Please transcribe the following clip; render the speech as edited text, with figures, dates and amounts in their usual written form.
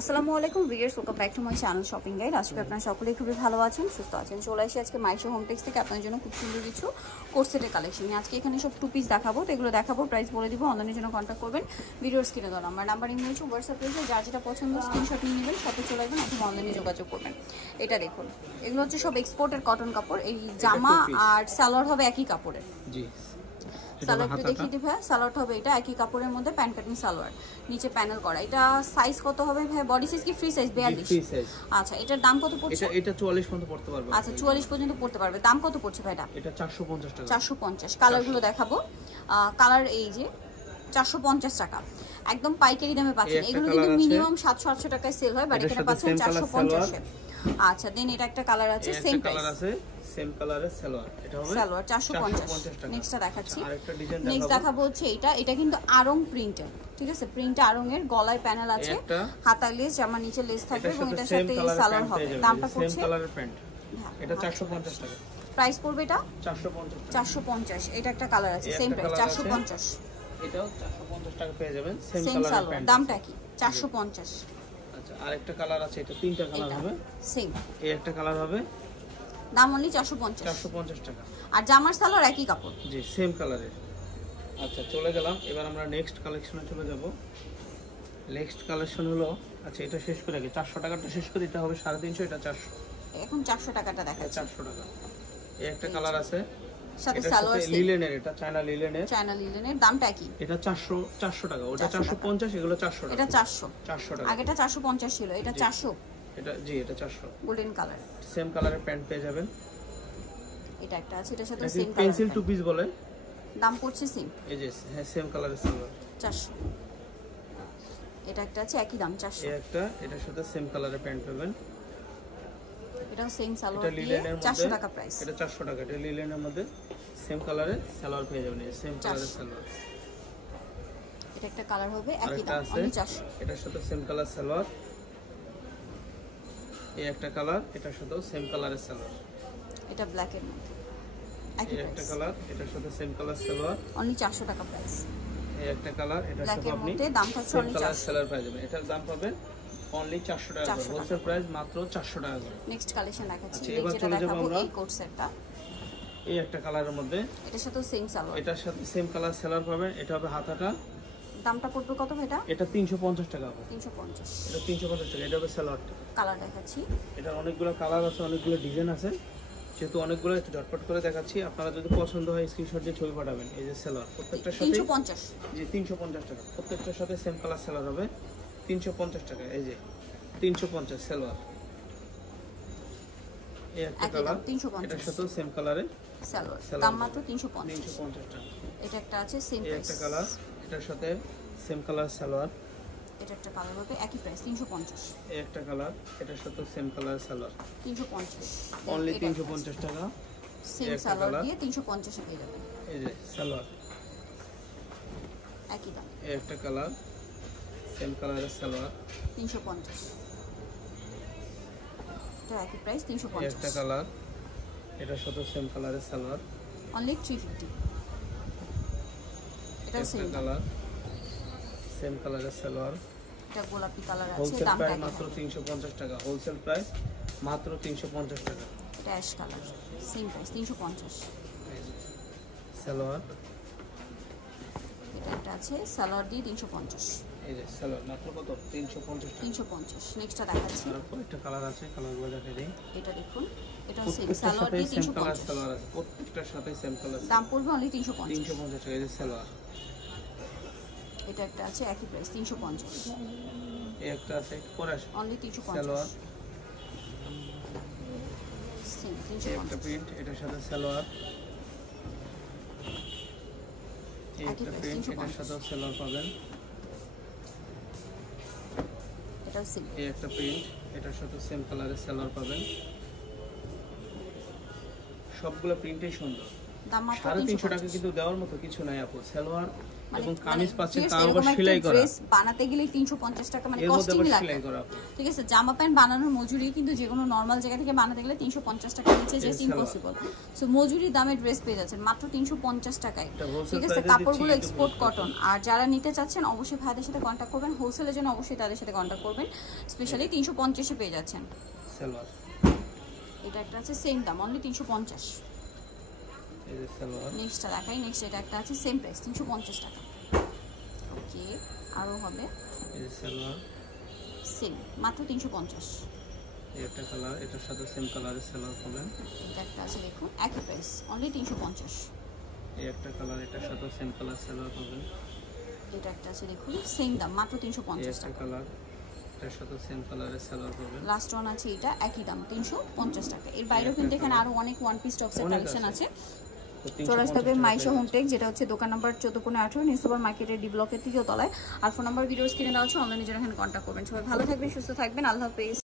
আসসালামু আলাইকুম viewers, welcome back to my channel shopping guide. আজকে আপনারা সকলেই খুবই ভালো আছেন, সুস্থ আছেন। চলে আসি আজকে মাইশো হোম টেক্স থেকে আপনাদের জন্য খুব সুন্দর কিছু কোর্সেটের কালেকশন। আজকে এখানে সব 2 পিস দেখাবো, তো এগুলো দেখাবো, প্রাইস বলে দিব। অনলাইনের জন্য কন্ট্যাক্ট করবেন, ভিডিওর স্ক্রিনে দেওয়া নাম্বার ইমেজ হোয়াটসঅ্যাপ রয়েছে। যার যেটা পছন্দ স্ক্রিনশট নিয়ে নেবেন, সাথে চলে আসবেন অথবা অনলাইনে যোগাযোগ করবেন। এটা দেখুন, এগুলো হচ্ছে সব এক্সপোর্টের কটন কাপড়। এই জামা আর সালোয়ার হবে একই কাপড়ের। জি, সালোয়ারটা দেখিয়ে দিই ভাই। সালোয়ারটা হবে এটা একই কাপড়ের মধ্যে, প্যান্ট কাটিং সালোয়ার, নিচে প্যানেল করা। এটা সাইজ কত হবে ভাই? বডি সাইজ কি ফ্রি সাইজ? 42। Free size. আচ্ছা, এটার দাম কত পড়ছে? এটা 44 পর্যন্ত পড়তে পারবে। আচ্ছা, 44 পর্যন্ত পড়তে পারবে। দাম কত পড়ছে ভাই এটা? এটা 450 টাকা। 450। কালারগুলো দেখাবো। কালার এই যে 450 টাকা, একদম পাইকারি দামে পাচ্ছেন। এগুলো কিন্তু মিনিমাম 700-800 টাকায় সেল হয়, বাট এখানে পাচ্ছেন 450 এ। আচ্ছা, দেন এটা একটা কালার আছে, সেম কালার আছে, সেম কালারের সালোয়ার। এটা হবে সালোয়ার 450 টাকা। নেক্সটটা দেখাচ্ছি। আরেকটা ডিজাইন দেখাবো। নেক্সট দেখাবো হচ্ছে এটা কিন্তু আরং প্রিন্টের, ঠিক আছে? প্রিন্টটা আরং এর, গলায় প্যানেল আছে, হাতা লেস, জামা নিচে লেস থাকবে এবং এটার সাথে সালোয়ার হবে। দামটা পড়ছে সেম কালারের প্যান্ট। এটা 450 টাকা। প্রাইস পড়বে এটা 450 টাকা। 450। এটা একটা কালার আছে, সেম প্রাইস 450। এটাও 450 টাকা পেয়ে যাবেন, সেম কালারের প্যান্ট। দামটা কি? 450। আচ্ছা, আরেকটা কালার আছে, এটা তিনটা কালার হবে, সেম। এই একটা কালার হবে, দাম অনলি 450। 450 টাকা। আর জামার সালোয়ার একই কাপড়। জি, সেম কালারের। আচ্ছা, চলে গেলাম, এবার আমরা নেক্সট কালেকশনে চলে যাব। নেক্সট কালেকশন হলো, আচ্ছা এটা শেষ করে আগে 400 টাকাটা শেষ করে, এটা হবে 350, এটা 400। এখন 400 টাকাটা দেখাচ্ছি। 400 টাকা। এই একটা কালার আছে, সাথে সালোয়ার লিলেনের, এটা চায়না লিলেনের। দামটা কি? এটা 400 টাকা। ওটা 450, এগুলো 400 টাকা। এটা 400 টাকা। আগেটা 450 ছিল, এটা 400। এটা জি, এটা 400। গোল্ডেন কালার, সেম কালারের প্যান্ট পেয়ে যাবেন। এটা একটা আছে, এটার সাথে same colour, pencil two piece বলে। দাম পড়ছে সেম। এই যে হ্যাঁ, সেম কালারের সালোয়ার 400। এটা একটা আছে, একই দাম 400। এই একটা, এটার সাথে সেম কালারের প্যান্ট পাবেন। এটাও সেম সালোয়ার দিয়ে 400 টাকা প্রাইস। এটা 400 টাকা। এটা লিলেনের মধ্যে সেম কালারের সালোয়ার পেয়ে যাবেন, সেম কালারের সালোয়ার। এটা একটা কালার হবে, একই দাম, অনলি 400। এটার সাথে সেম কালার সালোয়ার। এই একটা কালার, এটার সাথেও সেম কালারের সালোয়ার। এটা ব্ল্যাক এর মধ্যে একই প্রাইস। একটা কালার, এটার সাথে সেম কালার সালোয়ার, অনলি 400 টাকা প্রাইস। এই একটা কালার, এটার সাথে আপনি দাম থাকছে অনলি 400 সালোয়ার পেয়ে যাবেন। এটার দাম পাবেন অনলি 400 টাকা করে, হোলসেল প্রাইস মাত্র 400 টাকা করে। নেক্সট কালেকশন দেখাচ্ছি। এবার চলে যাব আমরা এই কোট সেটটা। এই একটা কালারের মধ্যে, এটার সাথে সেম সালোয়ার, এটার সাথে সেম কালার সালোয়ার পাবেন। এটা হবে হাতাটা। দামটা পড়বে কত এটা? এটা 350 টাকা হবে। 350। এটা 350 টাকা। এটা হবে সালোয়ারটা। কালার দেখাচ্ছি। এটা অনেকগুলো কালার আছে, অনেকগুলো ডিজাইন আছে, যেহেতু অনেকগুলো একটু ঝটপট করে দেখাচ্ছি। আপনারা যদি পছন্দ হয় স্ক্রিনশট দিয়ে ছবি পাঠাবেন। এই যে সালোয়ার, প্রত্যেকটার সাথে 350। জি, 350 টাকা। প্রত্যেকটার সাথে সেম কালার সালোয়ার হবে 350 টাকা। এই যে 350 সালোয়ার। এই একটা কালার, এটার সাথেও সেম কালারে সালোয়ার, দাম মাত্র 350 টাকা। এটা একটা আছে, সেম প্রাইস। এই একটা কালার, এটার সাথে সেম কালার সালোয়ার। এটা একটা কালার হবে, একই প্রাইস 350। এই একটা কালার, এটার সাথে সেম কালার সালোয়ার, 350 অনলি 350 টাকা। সেম সালোয়ার দিয়ে 350 এ পেয়ে যাবেন। এই যে সালোয়ার, একই দাম। এই একটা কালার, সেম কালারের সালোয়ার, 350। এটা একই প্রাইস 350। এই একটা কালার, এটার সাথে সেম কালারের সালোয়ার, অনলি 350। এটা সেম কালার, সেম কালারের সালোয়ার। এটা গোলাপি কালার আছে, হোলসেল দামটা প্রাইস মাত্র 350 টাকা। হোলসেল প্রাইস মাত্র 350 টাকা। এটা ash colour, same price 350। Salwar, এটা একটা আছে, সালোয়ার দিয়ে 350। এই যে সালোয়ার মাত্র কত? 350 টাকা। 350। নেক্সটটা দেখাচ্ছি। তারপর একটা কালার আছে, কালারগুলো দেখাই দেই। এটা দেখুন, এটাও সেম সালোয়ার দিয়ে 350। সালোয়ার আছে, প্রত্যেকটার সাথে সেম কালার। দাম পড়বে অনলি 350। 350 টাকা। এই যে সালোয়ার, এটা একটা আছে, একই প্রাইস 350। এই একটা আছে, পরে আসে, অনলি 350 সালোয়ার, সেম এই 350। একটা প্রিন্ট, এটার সাথে সালোয়ার, এই একটা প্রিন্ট, এটার সাথে সালোয়ার পাবেন। এটাও সেম। এই একটা প্রিন্ট, এটার সাথে সেম কালারের সালোয়ার পাবেন। সবগুলো প্রিন্টই সুন্দর। দাম মাত্র 350 টাকা কিন্তু দেওয়ার মতো কিছু নাই আপু। সালোয়ার এবং কামিজ পাচ্ছেন তাও আবার সেলাই করা। ড্রেস বানাতে গেলে 350 টাকা মানে কস্টিং লাগে। ঠিক আছে, জামা প্যান্ট বানানোর মজুরি কিন্তু যে কোনো নরমাল জায়গা থেকে বানাতে গেলে 350 টাকা নিচে জাস্ট ইম্পসিবল। সো মজুরি দামে ড্রেস পেয়ে যাচ্ছেন মাত্র 350 টাকায়। ঠিক আছে, কাপড়গুলো এক্সপোর্ট কটন। আর যারা নিতে চাচ্ছেন অবশ্যই ভাইদের সাথে কন্ট্যাক্ট করবেন, হোলসেলের জন্য অবশ্যই তাদের সাথে কন্ট্যাক্ট করবেন। স্পেশালি 350 এ পেয়ে যাচ্ছেন। সালোয়ার এটা একটা আছে সেম দাম অনলি 350। এই যে সালোয়ার। নেক্সটটা দেখাই, নেক্সট এটা একটা আছে সেম প্রাইস 350 টাকা। ওকে, আরো হবে এই যে সালোয়ার সেম মাত্র 350। এই একটা কালার, এটার সাথে সেম কালারের সালোয়ার পাবেন। এটা একটা আছে দেখুন একই প্রাইস অনলি 350। এই একটা কালার, এটার সাথে সেম কালার সালোয়ার পাবেন। এটা একটা আছে দেখুন সেম দাম মাত্র 350 টাকা। কালার, এটার সাথে সেম কালারের সালোয়ার পাবেন। লাস্ট ওয়ান আছে এটা একই দাম 350 টাকা। এর বাইরেও কিন্তু এখানে আরো অনেক ওয়ান পিস টপসের কালেকশন আছে। চলে আসতে হবে মাইশা হোমটেক, যেটা হচ্ছে দোকান নাম্বার 14-18 নিউ সুপার মার্কেটের ডি ব্লকের 3য় তলায়। আর ফোন নাম্বার ভিডিও স্ক্রিনে দেওয়া আছে, অনলাইনে জন্য এখানে কন্ট্যাক্ট করবেন। সবাই ভালো থাকবেন, সুস্থ থাকবেন, আল্লাহ হাফেজ।